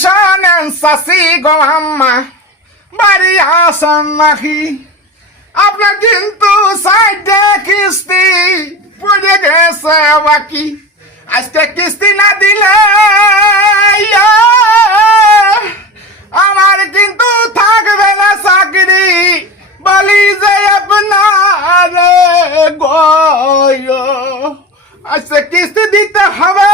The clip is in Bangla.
শোনেন চাচি গো আম্মা বাড়ি আসেন নাকি? আপনার কিন্তু সাইডে কিস্তি পড়ে গেছে বাকি। আজকে কিস্তি না দিলে আমার কিন্তু থাকবে না চাকরি। বলি যে আপনার গো আজকে কিস্তি দিতে হবে।